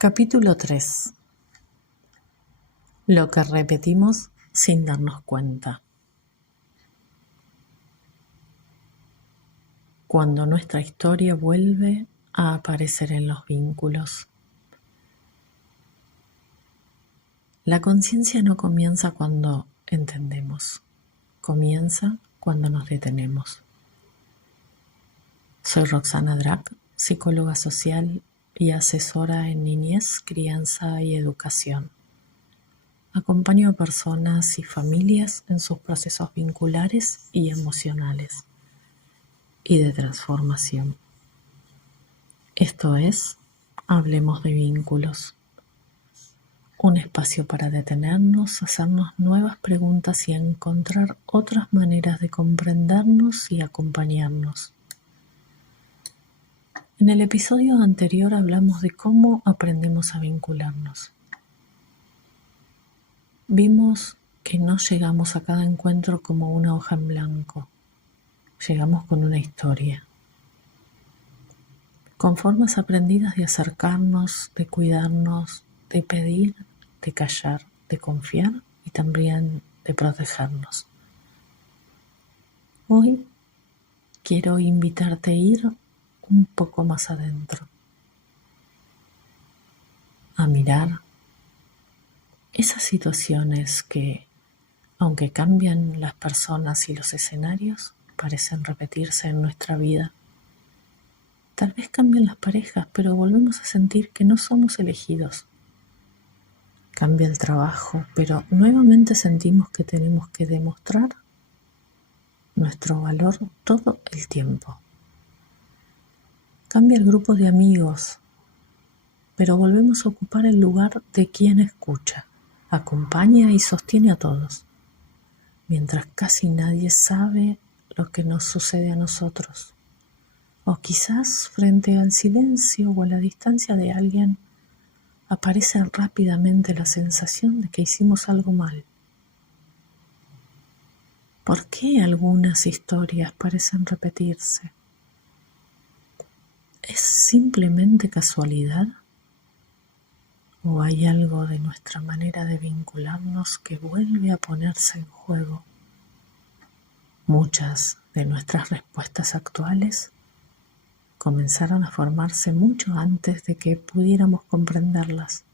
Capítulo 3. Lo que repetimos sin darnos cuenta. Cuando nuestra historia vuelve a aparecer en los vínculos. La conciencia no comienza cuando entendemos, comienza cuando nos detenemos. Soy Roxana Drac, psicóloga social y asesora en niñez, crianza y educación. Acompaño a personas y familias en sus procesos vinculares y emocionales y de transformación. Esto es, hablemos de vínculos. Un espacio para detenernos, hacernos nuevas preguntas y encontrar otras maneras de comprendernos y acompañarnos. En el episodio anterior hablamos de cómo aprendemos a vincularnos. Vimos que no llegamos a cada encuentro como una hoja en blanco. Llegamos con una historia, con formas aprendidas de acercarnos, de cuidarnos, de pedir, de callar, de confiar y también de protegernos. Hoy quiero invitarte a ir un poco más adentro, a mirar esas situaciones que, aunque cambian las personas y los escenarios, parecen repetirse en nuestra vida. Tal vez cambien las parejas, pero volvemos a sentir que no somos elegidos. Cambia el trabajo, pero nuevamente sentimos que tenemos que demostrar nuestro valor todo el tiempo. Cambia el grupo de amigos, pero volvemos a ocupar el lugar de quien escucha, acompaña y sostiene a todos, mientras casi nadie sabe lo que nos sucede a nosotros. O quizás frente al silencio o a la distancia de alguien aparece rápidamente la sensación de que hicimos algo mal. ¿Por qué algunas historias parecen repetirse? ¿Es simplemente casualidad? ¿O hay algo de nuestra manera de vincularnos que vuelve a ponerse en juego? Muchas de nuestras respuestas actuales comenzaron a formarse mucho antes de que pudiéramos comprenderlas.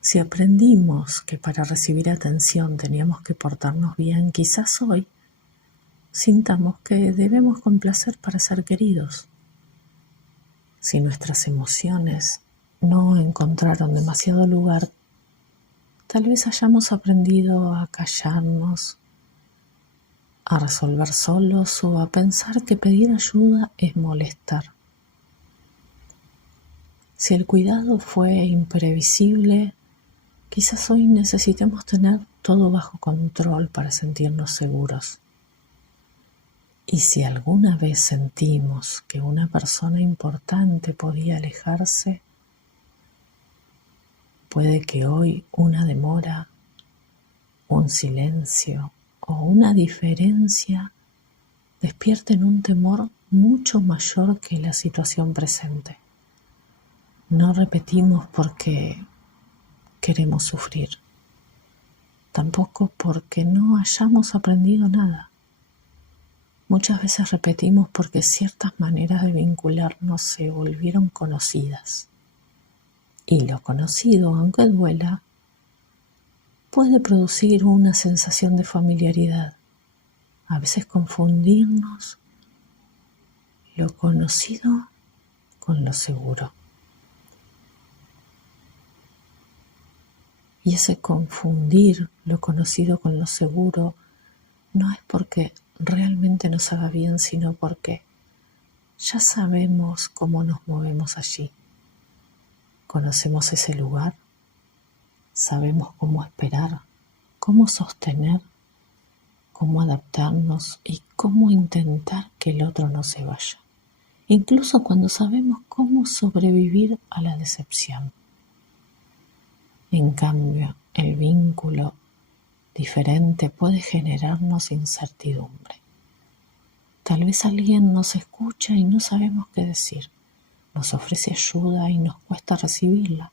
Si aprendimos que para recibir atención teníamos que portarnos bien, quizás hoy sintamos que debemos complacer para ser queridos. Si nuestras emociones no encontraron demasiado lugar, tal vez hayamos aprendido a callarnos, a resolver solos o a pensar que pedir ayuda es molestar. Si el cuidado fue imprevisible, quizás hoy necesitemos tener todo bajo control para sentirnos seguros. Y si alguna vez sentimos que una persona importante podía alejarse, puede que hoy una demora, un silencio o una diferencia despierten un temor mucho mayor que la situación presente. No repetimos porque queremos sufrir, tampoco porque no hayamos aprendido nada. Muchas veces repetimos porque ciertas maneras de vincularnos se volvieron conocidas. Y lo conocido, aunque duela, puede producir una sensación de familiaridad. A veces confundirnos lo conocido con lo seguro. Y ese confundir lo conocido con lo seguro no es porque realmente nos haga bien, sino porque ya sabemos cómo nos movemos allí. Conocemos ese lugar, sabemos cómo esperar, cómo sostener, cómo adaptarnos y cómo intentar que el otro no se vaya. Incluso cuando sabemos cómo sobrevivir a la decepción. En cambio, el vínculo diferente puede generarnos incertidumbre. Tal vez alguien nos escucha y no sabemos qué decir, nos ofrece ayuda y nos cuesta recibirla.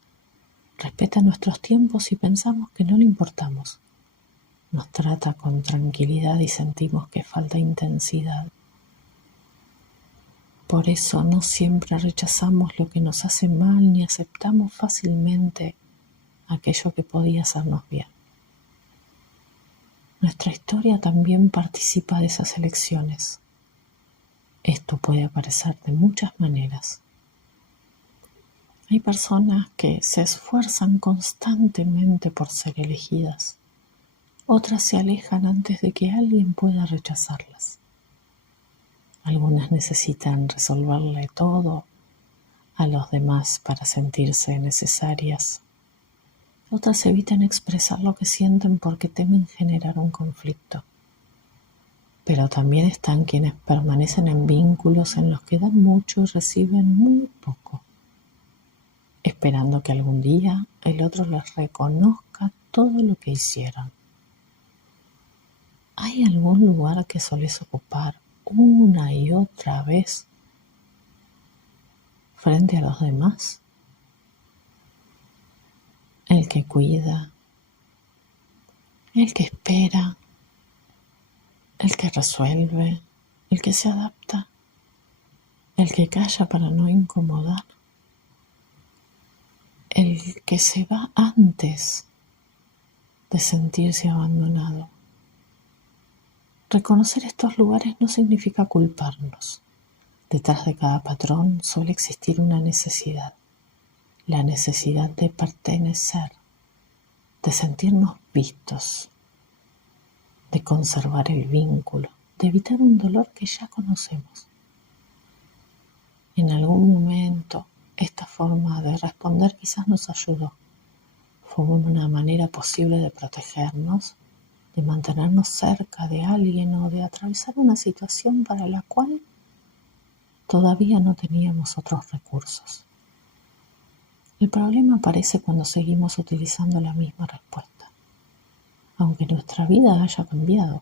Respeta nuestros tiempos y pensamos que no le importamos. Nos trata con tranquilidad y sentimos que falta intensidad. Por eso no siempre rechazamos lo que nos hace mal ni aceptamos fácilmente aquello que podía hacernos bien. Nuestra historia también participa de esas elecciones. Esto puede aparecer de muchas maneras. Hay personas que se esfuerzan constantemente por ser elegidas. Otras se alejan antes de que alguien pueda rechazarlas. Algunas necesitan resolverle todo a los demás para sentirse necesarias. Otras evitan expresar lo que sienten porque temen generar un conflicto. Pero también están quienes permanecen en vínculos en los que dan mucho y reciben muy poco, esperando que algún día el otro les reconozca todo lo que hicieron. ¿Hay algún lugar que solés ocupar una y otra vez frente a los demás? El que cuida, el que espera, el que resuelve, el que se adapta, el que calla para no incomodar, el que se va antes de sentirse abandonado. Reconocer estos lugares no significa culparnos. Detrás de cada patrón suele existir una necesidad, la necesidad de pertenecer, de sentirnos vistos, de conservar el vínculo, de evitar un dolor que ya conocemos. En algún momento, esta forma de responder quizás nos ayudó. Fue una manera posible de protegernos, de mantenernos cerca de alguien o de atravesar una situación para la cual todavía no teníamos otros recursos. El problema aparece cuando seguimos utilizando la misma respuesta, aunque nuestra vida haya cambiado.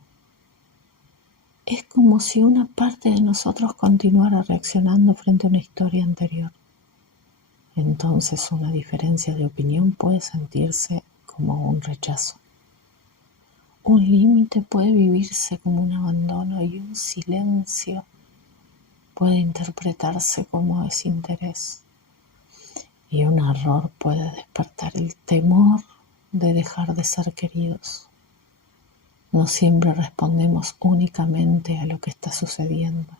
Es como si una parte de nosotros continuara reaccionando frente a una historia anterior. Entonces una diferencia de opinión puede sentirse como un rechazo. Un límite puede vivirse como un abandono y un silencio puede interpretarse como desinterés. Y un error puede despertar el temor de dejar de ser queridos. No siempre respondemos únicamente a lo que está sucediendo.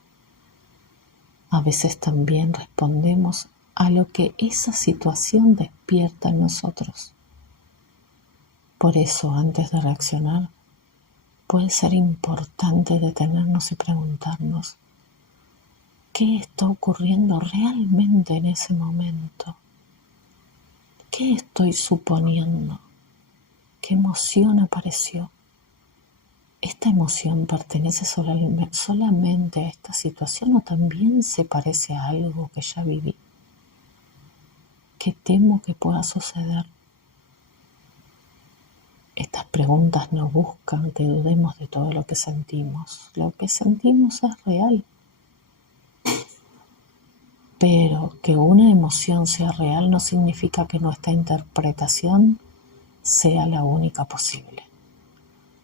A veces también respondemos a lo que esa situación despierta en nosotros. Por eso, antes de reaccionar, puede ser importante detenernos y preguntarnos: ¿qué está ocurriendo realmente en ese momento? ¿Qué estoy suponiendo? ¿Qué emoción apareció? ¿Esta emoción pertenece solamente a esta situación o también se parece a algo que ya viví? ¿Qué temo que pueda suceder? Estas preguntas no buscan que dudemos de todo lo que sentimos. Lo que sentimos es real. Pero que una emoción sea real no significa que nuestra interpretación sea la única posible.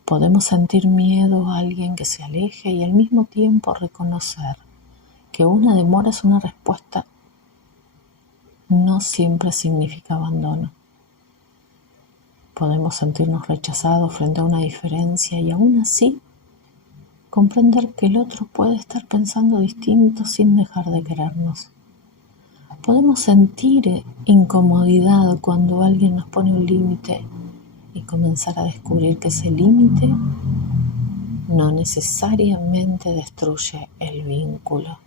Podemos sentir miedo a alguien que se aleje y al mismo tiempo reconocer que una demora es una respuesta. No siempre significa abandono. Podemos sentirnos rechazados frente a una diferencia y aún así comprender que el otro puede estar pensando distinto sin dejar de querernos. Podemos sentir incomodidad cuando alguien nos pone un límite y comenzar a descubrir que ese límite no necesariamente destruye el vínculo.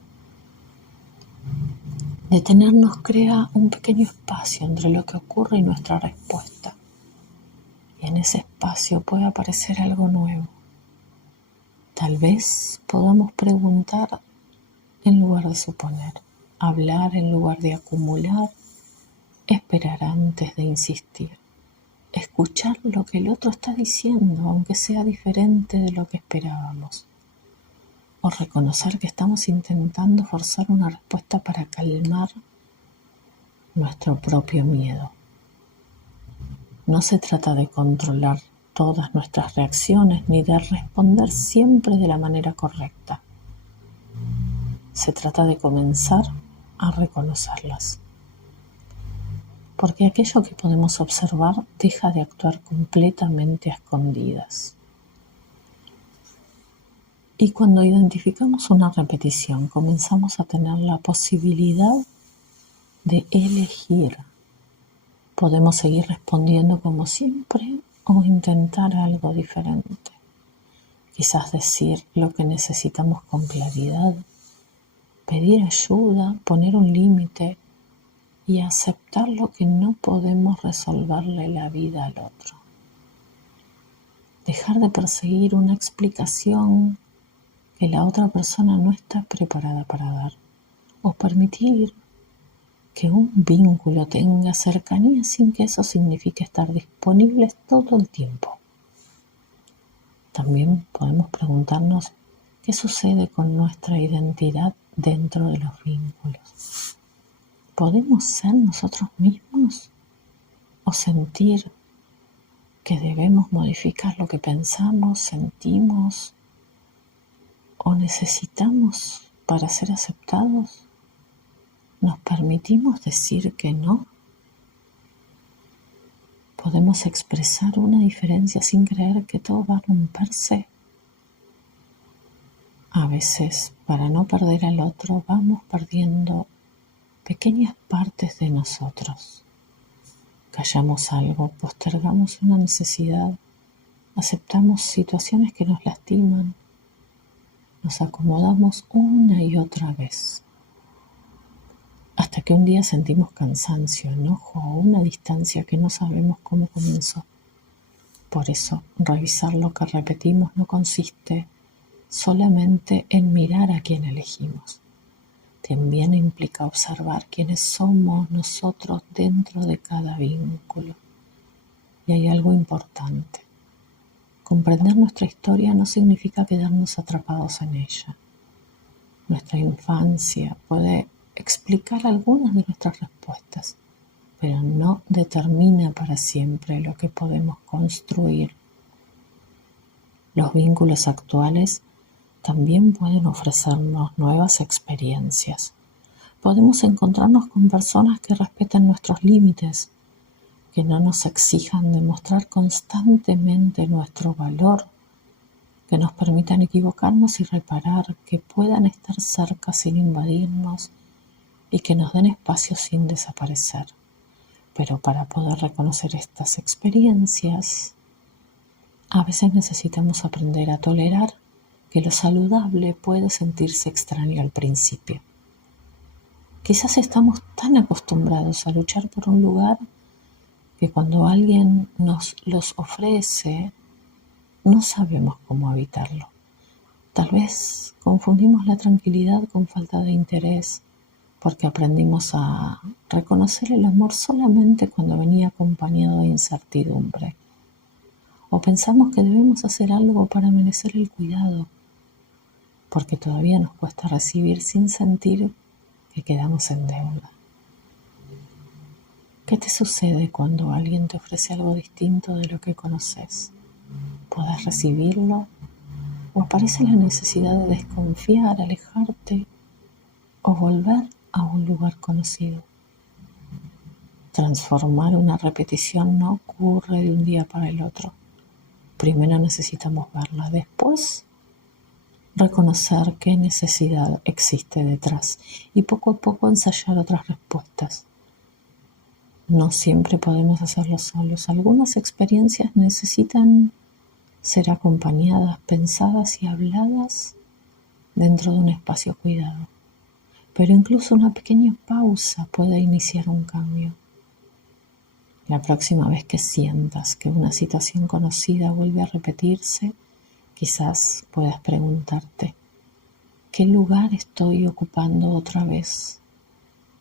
Detenernos crea un pequeño espacio entre lo que ocurre y nuestra respuesta. Y en ese espacio puede aparecer algo nuevo. Tal vez podamos preguntar en lugar de suponer, hablar en lugar de acumular, esperar antes de insistir, escuchar lo que el otro está diciendo, aunque sea diferente de lo que esperábamos, o reconocer que estamos intentando forzar una respuesta para calmar nuestro propio miedo. No se trata de controlar todas nuestras reacciones ni de responder siempre de la manera correcta. Se trata de comenzar a reconocerlas. Porque aquello que podemos observar deja de actuar completamente a escondidas. Y cuando identificamos una repetición, comenzamos a tener la posibilidad de elegir. Podemos seguir respondiendo como siempre o intentar algo diferente. Quizás decir lo que necesitamos con claridad, pedir ayuda, poner un límite y aceptar lo que no podemos resolverle la vida al otro. Dejar de perseguir una explicación que la otra persona no está preparada para dar, o permitir que un vínculo tenga cercanía sin que eso signifique estar disponibles todo el tiempo. También podemos preguntarnos qué sucede con nuestra identidad dentro de los vínculos. ¿Podemos ser nosotros mismos o sentir que debemos modificar lo que pensamos, sentimos o necesitamos para ser aceptados? ¿Nos permitimos decir que no? ¿Podemos expresar una diferencia sin creer que todo va a romperse? A veces, para no perder al otro, vamos perdiendo pequeñas partes de nosotros. Callamos algo, postergamos una necesidad, aceptamos situaciones que nos lastiman, nos acomodamos una y otra vez, hasta que un día sentimos cansancio, enojo o una distancia que no sabemos cómo comenzó. Por eso, revisar lo que repetimos no consiste solamente en mirar a quién elegimos. También implica observar quiénes somos nosotros dentro de cada vínculo. Y hay algo importante. Comprender nuestra historia no significa quedarnos atrapados en ella. Nuestra infancia puede explicar algunas de nuestras respuestas, pero no determina para siempre lo que podemos construir. Los vínculos actuales también pueden ofrecernos nuevas experiencias. Podemos encontrarnos con personas que respeten nuestros límites, que no nos exijan demostrar constantemente nuestro valor, que nos permitan equivocarnos y reparar, que puedan estar cerca sin invadirnos y que nos den espacio sin desaparecer. Pero para poder reconocer estas experiencias, a veces necesitamos aprender a tolerar que lo saludable puede sentirse extraño al principio. Quizás estamos tan acostumbrados a luchar por un lugar que cuando alguien nos los ofrece, no sabemos cómo habitarlo. Tal vez confundimos la tranquilidad con falta de interés, porque aprendimos a reconocer el amor solamente cuando venía acompañado de incertidumbre. O pensamos que debemos hacer algo para merecer el cuidado, porque todavía nos cuesta recibir sin sentir que quedamos en deuda. ¿Qué te sucede cuando alguien te ofrece algo distinto de lo que conoces? ¿Podés recibirlo? ¿O aparece la necesidad de desconfiar, alejarte o volver a un lugar conocido? Transformar una repetición no ocurre de un día para el otro. Primero necesitamos verla, después reconocer qué necesidad existe detrás y poco a poco ensayar otras respuestas. No siempre podemos hacerlo solos. Algunas experiencias necesitan ser acompañadas, pensadas y habladas dentro de un espacio cuidado. Pero incluso una pequeña pausa puede iniciar un cambio. La próxima vez que sientas que una situación conocida vuelve a repetirse, quizás puedas preguntarte, ¿qué lugar estoy ocupando otra vez?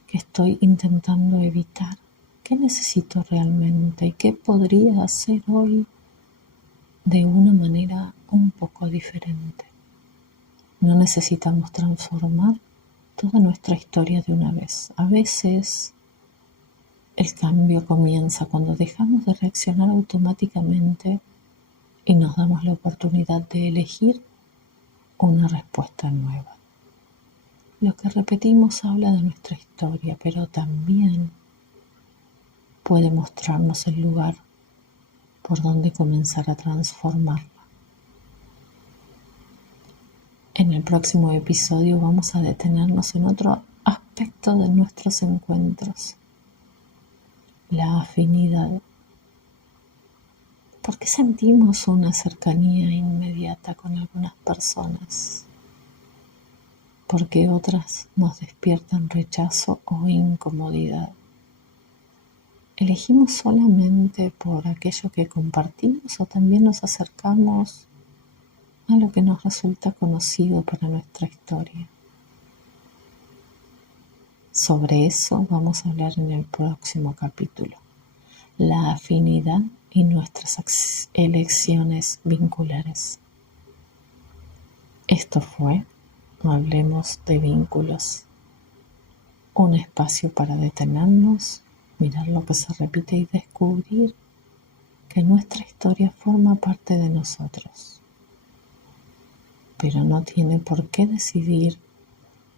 ¿Qué estoy intentando evitar? ¿Qué necesito realmente? ¿Y qué podría hacer hoy de una manera un poco diferente? No necesitamos transformar toda nuestra historia de una vez. A veces El cambio comienza cuando dejamos de reaccionar automáticamente y nos damos la oportunidad de elegir una respuesta nueva. Lo que repetimos habla de nuestra historia, pero también puede mostrarnos el lugar por donde comenzar a transformarla. En el próximo episodio vamos a detenernos en otro aspecto de nuestros encuentros, la afinidad. ¿Por qué sentimos una cercanía inmediata con algunas personas? ¿Por qué otras nos despiertan rechazo o incomodidad? ¿Elegimos solamente por aquello que compartimos o también nos acercamos a lo que nos resulta conocido para nuestra historia? Sobre eso vamos a hablar en el próximo capítulo. La afinidad y nuestras elecciones vinculares. Esto fue Hablemos de Vínculos. Un espacio para detenernos, mirar lo que se repite y descubrir que nuestra historia forma parte de nosotros, pero no tiene por qué decidir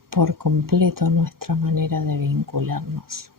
por completo nuestra manera de vincularnos.